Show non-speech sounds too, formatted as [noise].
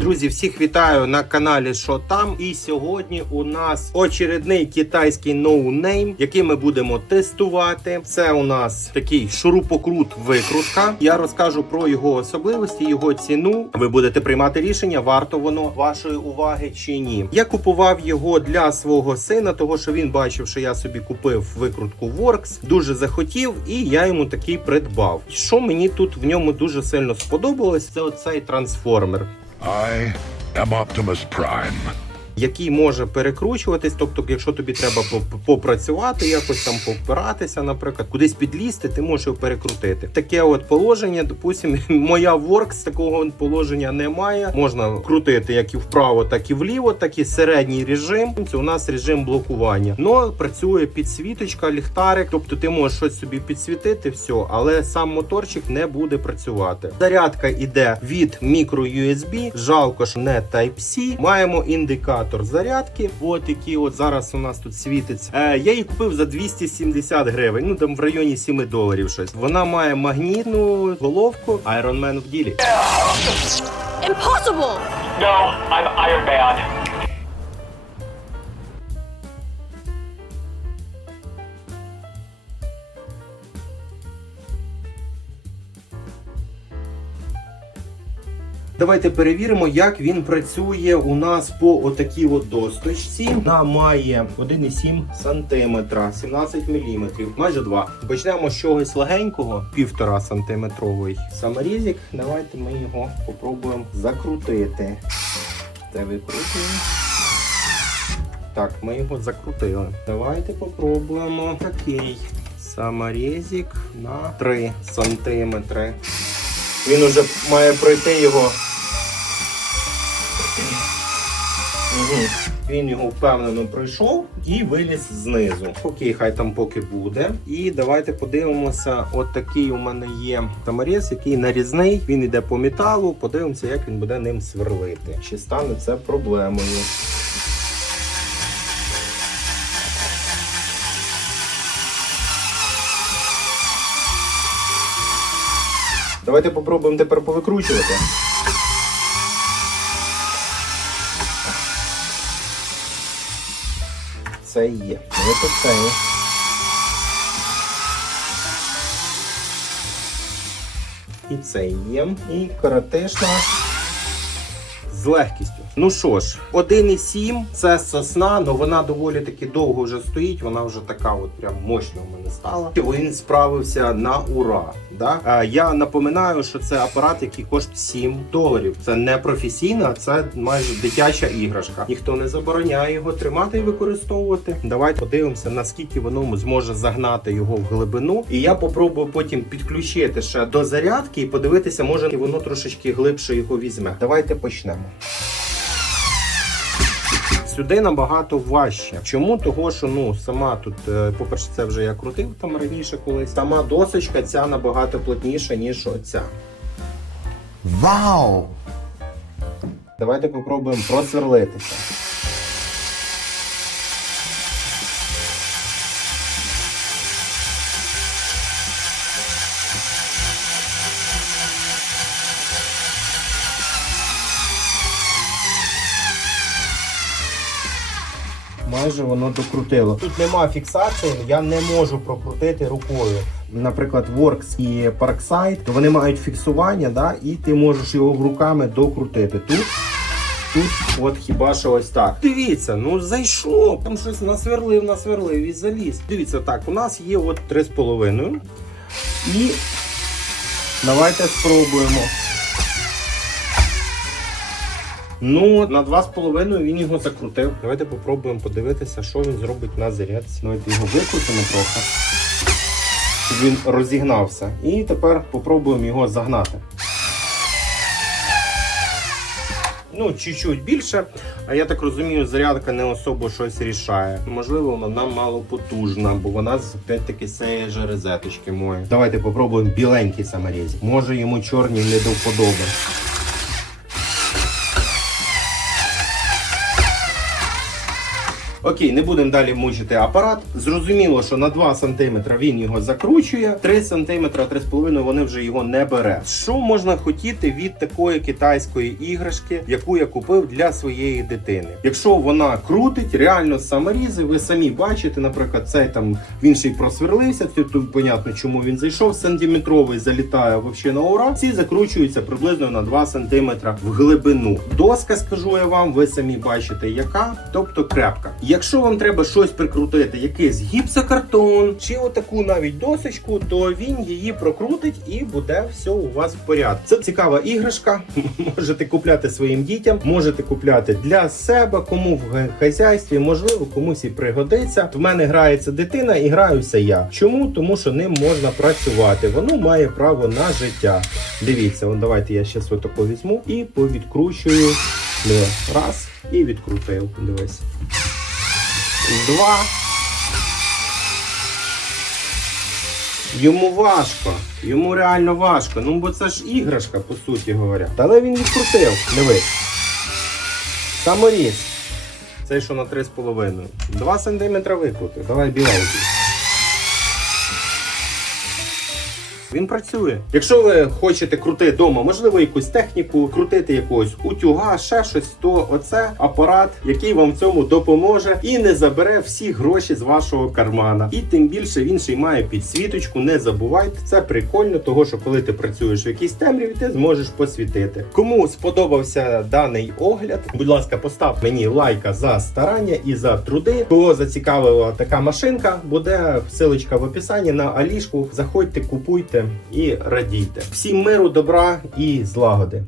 Друзі, всіх вітаю на каналі Що там. І сьогодні у нас очередний китайський ноунейм, який ми будемо тестувати. Це у нас такий шурупокрут викрутка. Я розкажу про його особливості, його ціну. Ви будете приймати рішення, варто воно вашої уваги чи ні. Я купував його для свого сина, того що він бачив, що я собі купив викрутку Works, дуже захотів, і я йому такий придбав. Що мені тут в ньому дуже сильно сподобалось, це оцей трансформер. I am Optimus Prime. Який може перекручуватись. Тобто, якщо тобі треба попрацювати, якось там попиратися, наприклад, кудись підлізти, ти можеш його перекрутити. Таке от положення, допустимо, [laughs] моя Works такого положення немає. Можна крутити як і вправо, так і вліво, так і середній режим. Це у нас режим блокування. Но працює підсвіточка, ліхтарик, тобто ти можеш щось собі підсвітити, все, але сам моторчик не буде працювати. Зарядка іде від мікро USB, жалко ж не Type-C. Маємо індикатор зарядки. От який от зараз у нас тут світиться. Е, я її купив за 270 гривень. Ну там в районі 7 доларів щось. Вона має магнітну головку. Iron Man в ділі. Impossible! No, I'm Iron Man. Давайте перевіримо, як він працює у нас по отакій от досточці. Вона має 1,7 см, 17 мм, майже 2. Почнемо з чогось легенького, 1,5 сантиметровий саморізик. Давайте ми його попробуємо закрутити. Це викрутуємо. Так, ми його закрутили. Давайте попробуємо такий саморізик на 3 сантиметри. Він уже має пройти його. Він його впевнено пройшов і виліз знизу. Окей, хай там поки буде. І давайте подивимося. От такий у мене є саморіз, який нарізний. Він йде по металу. Подивимося, як він буде ним сверлити. Чи стане це проблемою? Давайте попробуємо тепер повикручувати. Це є. Ось оцей. І це є. І коротиш наш з легкістю. Ну що ж, 1,7 це сосна, але вона доволі таки довго вже стоїть. Вона вже така, от прям мощна в мене стала. Він справився на ура. Да? Я напоминаю, що це апарат, який коштує 7 доларів. Це не професійна, це майже дитяча іграшка. Ніхто не забороняє його тримати і використовувати. Давайте подивимося, наскільки воно зможе загнати його в глибину. І я попробую потім підключити ще до зарядки і подивитися, може воно трошечки глибше його візьме. Давайте почнемо. Сюди набагато важче. Чому? Того, що ну сама тут, е, по-перше, це вже я крутив там раніше колись. Сама досочка ця набагато плотніша, ніж оця. Вау! Давайте попробуємо просверлитися. Майже воно докрутило. Тут нема фіксації, я не можу прокрутити рукою. Наприклад, Works і Parkside, то вони мають фіксування, да, і ти можеш його руками докрутити. Тут Тут от хіба що ось так. Дивіться, ну зайшов. Там щось насверлив, насверлив і заліз. Дивіться, так, у нас є от 3,5. І давайте спробуємо. Ну, на 2,5 він його закрутив. Давайте попробуємо подивитися, що він зробить на зарядці. Давайте його викрутимо трохи. Щоб він розігнався. І тепер попробуємо його загнати. Ну, чуть-чуть більше. А я так розумію, зарядка не особо щось рішає. Можливо, вона мало потужна, бо вона опять-таки цієї же розеточки мої. Давайте попробуємо біленький саморіз. Може йому чорні не до вподоби. Окей, не будемо далі мучити апарат. Зрозуміло, що на 2 см він його закручує, 3 см, 3,5 вони вже його не бере. Що можна хотіти від такої китайської іграшки, яку я купив для своєї дитини? Якщо вона крутить, реально саморізи, ви самі бачите, наприклад, цей там він ще й просверлився. Тут понятно, чому він зайшов. Сантиметровий залітає взагалі на ура. Ці закручуються приблизно на 2 см в глибину. Доска, скажу я вам, ви самі бачите, яка, тобто крепка. Якщо вам треба щось прикрутити, якийсь гіпсокартон чи отаку навіть досочку, то він її прокрутить і буде все у вас в порядку. Це цікава іграшка. [laughs] Можете купляти своїм дітям, можете купляти для себе, кому в хазяйстві, можливо, комусь і пригодиться. В мене грається дитина і граюся я. Чому? Тому що ним можна працювати. Воно має право на життя. Дивіться, от давайте я ще отако візьму і повідкручую. Раз і відкрутив. Дивись. Два. Йому важко, йому реально важко. Ну бо це ж іграшка, по суті говоря. Але він відкрутив. Дивись. Саморіз. Цей що на 3,5. 2 см викрути. Давай біленький. Він працює. Якщо ви хочете крутити вдома, можливо, якусь техніку, крутити якогось утюга, ще щось, то оце апарат, який вам в цьому допоможе і не забере всі гроші з вашого кармана. І тим більше він ще й має підсвіточку. Не забувайте, це прикольно, того що коли ти працюєш в якійсь темряві, ти зможеш посвітити. Кому сподобався даний огляд, будь ласка, постав мені лайка за старання і за труди. Кого зацікавила така машинка, буде ссылочка в описанні на Алішку. Заходьте, купуйте і радійте. Всім миру, добра і злагоди.